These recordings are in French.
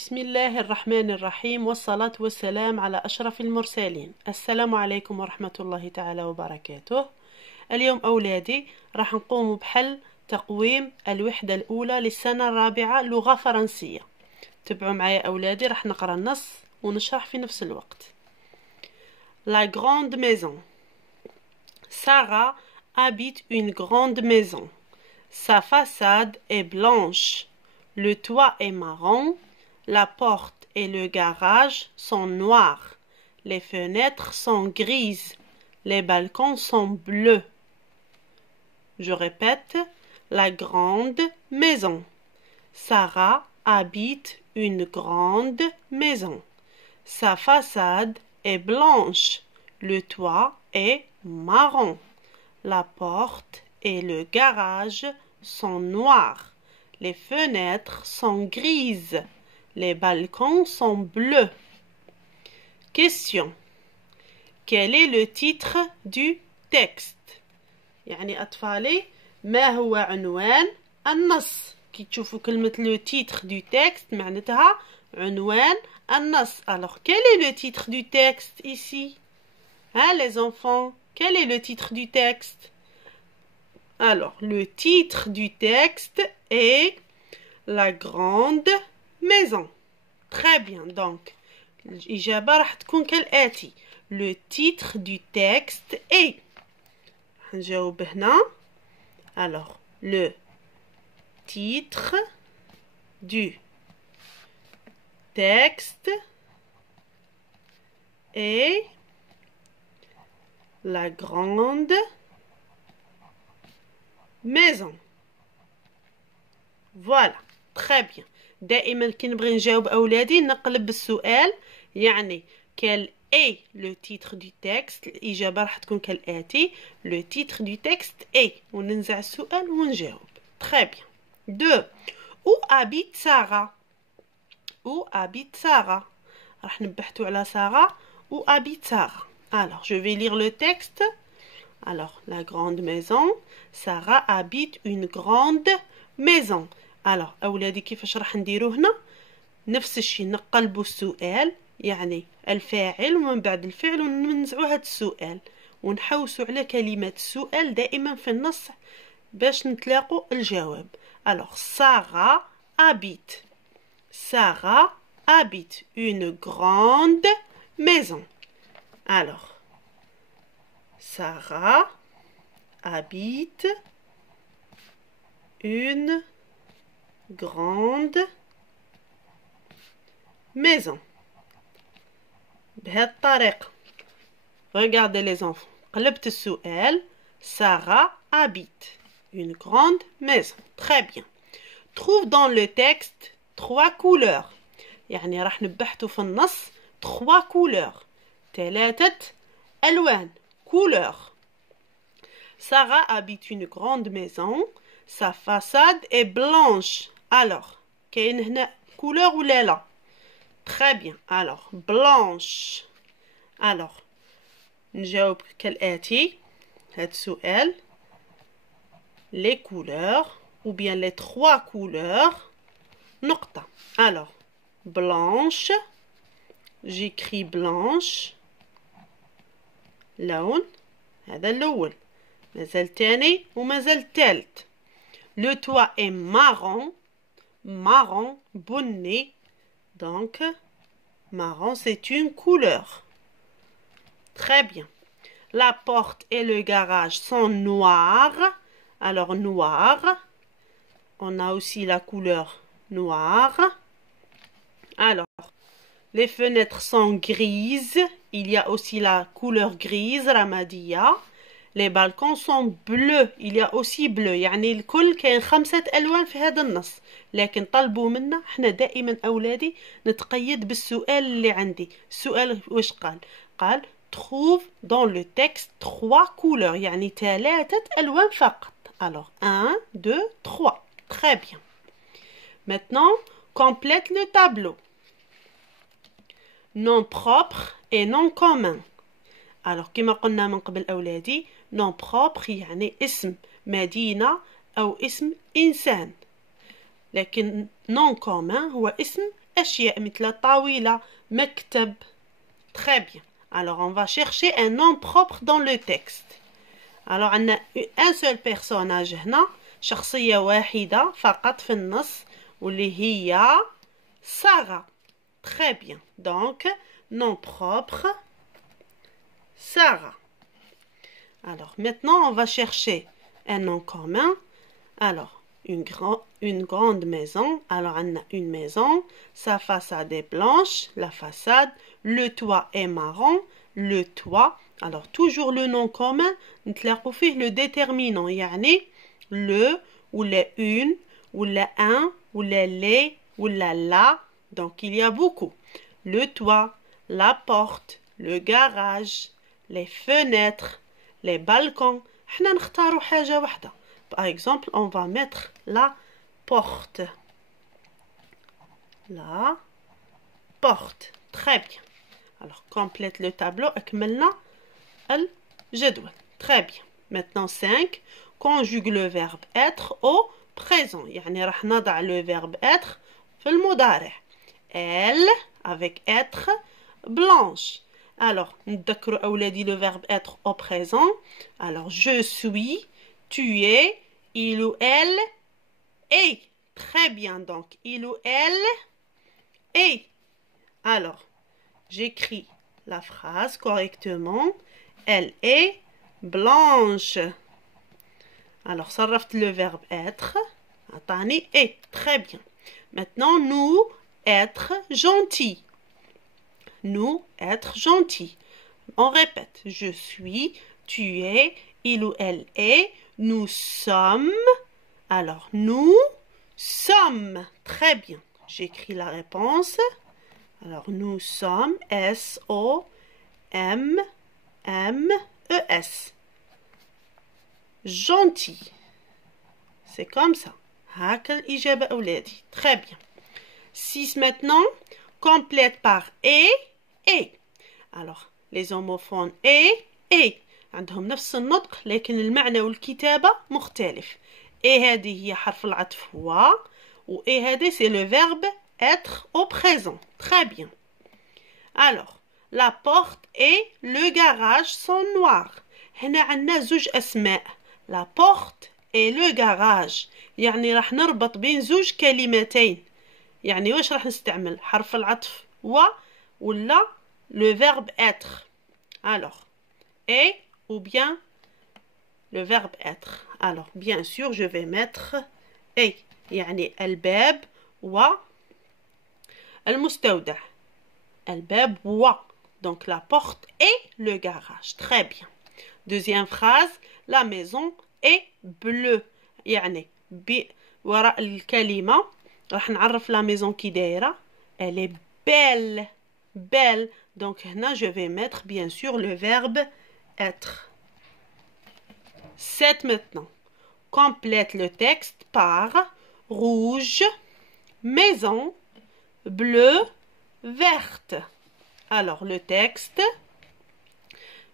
بسم الله الرحمن الرحيم والصلاة والسلام على أشرف المرسلين. السلام عليكم ورحمة الله تعالى وبركاته. اليوم أولادي راح نقوم بحل تقويم الوحدة الأولى للسنة الرابعة لغة فرنسية. تبعوا معايا أولادي، راح نقرأ النص ونشرح في نفس الوقت. La grande maison. Sarah habite une grande maison. Sa façade est blanche. Le toit est marron. La porte et le garage sont noirs. Les fenêtres sont grises. Les balcons sont bleus. Je répète, la grande maison. Sarah habite une grande maison. Sa façade est blanche. Le toit est marron. La porte et le garage sont noirs. Les fenêtres sont grises. Les balcons sont bleus. Question. Quel est le titre du texte؟ يعني أطفالي، ما هو عنوان النص؟ كي تشوفوا كلمة le titre du texte معناتها عنوان النص. Alors, quel est le titre du texte ici? Hein, les enfants? Quel est le titre du texte? Alors, le titre du texte est La grande maison. Très bien. Donc, الإجابة راح تكون كالآتي. Le titre du texte est. نجاوب هنا. Alors, le titre du texte est La grande maison. Voilà. Très bien. دائما كي نبغي نجاوب أولادي نقلب السؤال، يعني quel est le titre du texte؟ الإجابة راح تكون كالآتي. Le titre du texte est. وننزع السؤال ونجاوب. Très bien. 2. Où habite Sarah? Où habite Sarah? راح نبحثوا على سارة. Où habite Sarah? Alors, je vais lire le texte. Alors, la grande maison. Sarah habite une grande maison. Alors, أولادي كيفاش راح نديرو هنا؟ نفس الشيء، نقلبوا السؤال، يعني الفاعل ومن بعد الفعل وننزعوا هذا السؤال ونحوسوا على كلمات السؤال دائما في النص باش نتلاقوا الجواب. Alors, Sarah habite. Sarah habite une grande maison. Alors, Sarah habite une grande maison. بهذه الطريقة. Regardez les enfants. قلبت السؤال. Sarah habite une grande maison. Très bien. Trouve dans le texte 3 couleurs. يعني راح نبحثوا في النص 3 couleurs. 3 ألوان. Couleurs. Sarah habite une grande maison. Sa façade est blanche. Alors, كاين هنا couleur ولا لا؟ Très bien. Alors, blanche. Alors, نجاوب كالآتي. هاد السؤال. Les couleurs ou bien les 3 couleurs. نقطة. Alors, blanche. J'écris blanche. لون. هذا الأول. مازال تاني ومازال تالت. Le toit est marron. Marron, bonnet. Donc, marron, c'est une couleur. Très bien. La porte et le garage sont noirs. Alors, noir. On a aussi la couleur noire. Alors, les fenêtres sont grises. Il y a aussi la couleur grise, Ramadia. Les balcons sont bleus. Il y a aussi bleu. يعني الكل كاين 5 ألوان في هذا النص. لكن طلبوا منا احنا دائما أولادي نتقيد بالسؤال اللي عندي. السؤال واش قال؟ قال trouve dans le texte 3 couleurs. يعني 3 ألوان فقط. Alors 1, 2, 3. Très bien. Maintenant, complète le tableau. Nom propre et nom commun. Alors كما قلنا من قبل أولادي، nom propre يعني اسم مدينة أو اسم إنسان، لكن nom commun هو اسم أشياء مثل طاولة مكتب. Très bien. Alors on va chercher un nom propre dans le texte. Alors on a un seul personnage هنا شخصية واحدة فقط في النص واللي هي Sarah. Très bien. Donc nom propre Sarah. Alors maintenant on va chercher un nom commun. Alors une grande maison. Alors on a une maison, sa façade est blanche, la façade, le toit est marron, le toit. Alors toujours le nom commun نتلاقوا فيه le déterminant يعني le ولا une ولا un ولا les ولا la. Donc il y a beaucoup. Le toit, la porte, le garage, les fenêtres, les balcons. حنا نختاروا حاجة واحدة. Par exemple, on va mettre la porte. La porte. Très bien. Alors, complète le tableau. أكملنا الجدول. Très bien. Maintenant, 5. Conjugue le verbe être au présent. يعني راح نضع le verbe être في المضارع. Elle, avec être, blanche. Alors, نذكروا أولادي le verbe être au présent. Alors, je suis, tu es, il ou elle est. Très bien, donc, il ou elle est. Alors, j'écris la phrase correctement. Elle est blanche. Alors, صرفت le verbe être. عطاني est. Très bien. Maintenant, nous, être gentil. Nous, être gentil. On répète. Je suis, tu es, il ou elle est, nous sommes. Alors, nous sommes. Très bien. J'écris la réponse. Alors, nous sommes. S-O-M-M-E-S. Gentil. C'est comme ça. هاك الإجابة أولادي. Très bien. 6 maintenant. Complète par et. Alors, les homophones et. عندهم نفس النطق لكن المعنى والكتابة مختلف. هذه هي حرف العطف هو هذا c'est le verbe être au présent. Très bien. Alors, la porte et le garage sont noirs. هنا عندنا زوج أسماء. La porte et le garage. يعني راح نربط بين زوج كلمتين. يعني واش راح نستعمل حرف العطف ولا le verbe être. Alors, et ou bien le verbe être. Alors, bien sûr, je vais mettre et. يعني الباب والمستودع. الباب Donc, la porte et le garage. Très bien. Deuxième phrase. La maison est bleue. يعني وراء الكلمة راح نعرف la maison كي دايرة. Elle est belle. Belle. Donc, هنا, je vais mettre, bien sûr, le verbe être. 7 maintenant. Complète le texte par rouge, maison, bleu, verte. Alors, le texte.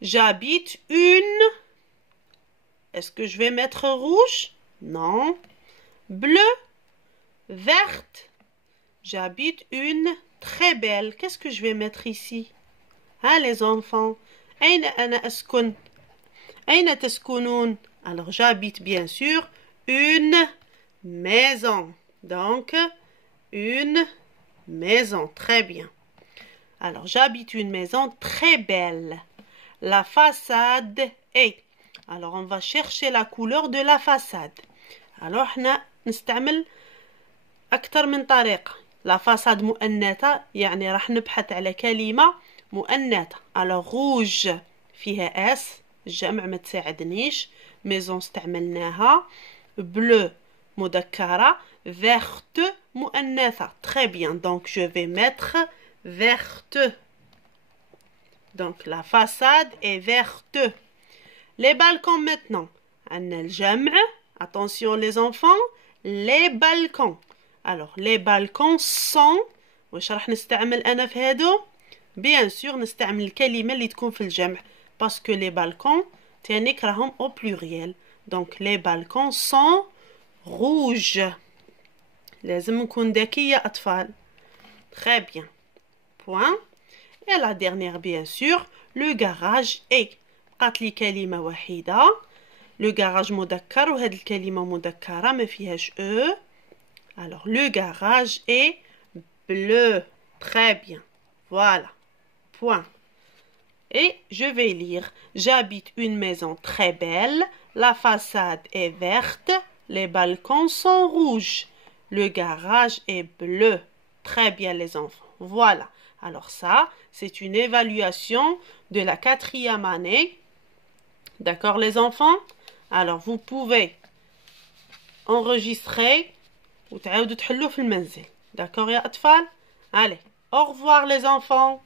J'habite une. Est-ce que je vais mettre rouge? Non. Bleu, verte. J'habite une très belle. Qu'est-ce que je vais mettre ici? Hein, les enfants? أين أنا أسكن? أين تسكنون? Alors, j'habite bien sûr une maison. Donc, une maison. Très bien. Alors, j'habite une maison très belle. La façade est. Alors, on va chercher la couleur de la façade. Alors, احنا نستعمل أكثر من طريقة. La façade مؤنثة يعني راح نبحث على كلمة مؤنثة. Alors, rouge فيها اس الجمع ما تساعدنيش. maison استعملناها. bleu مذكرة. verte مؤنثة. Très bien. Donc, je vais mettre verte. Donc, la façade est verte. Les balcons maintenant. عندنا الجمع. Attention les enfants. Les balcons. Alors, les balcons sont. واش راح نستعمل أنا في هادو؟ Bien sûr نستعمل الكلمة اللي تكون في الجمع. Parce que les balcons تانيك راهم au pluriel. Donc, les balcons sont rouges. لازم نكون ذكية أطفال. Très bien. Point. Et la dernière, bien sûr, le garage est. بقات لي كلمة وحيدة. Le garage مذكر وهاد الكلمة مذكرة ما فيهاش E. Alors, le garage est bleu. Très bien. Voilà. Point. Et je vais lire. J'habite une maison très belle. La façade est verte. Les balcons sont rouges. Le garage est bleu. Très bien les enfants. Voilà. Alors ça, c'est une évaluation de la 4e année. D'accord les enfants? Alors vous pouvez enregistrer وتعاودوا تحلوه في المنزل. D'accord يا أطفال? Allez, au revoir les enfants.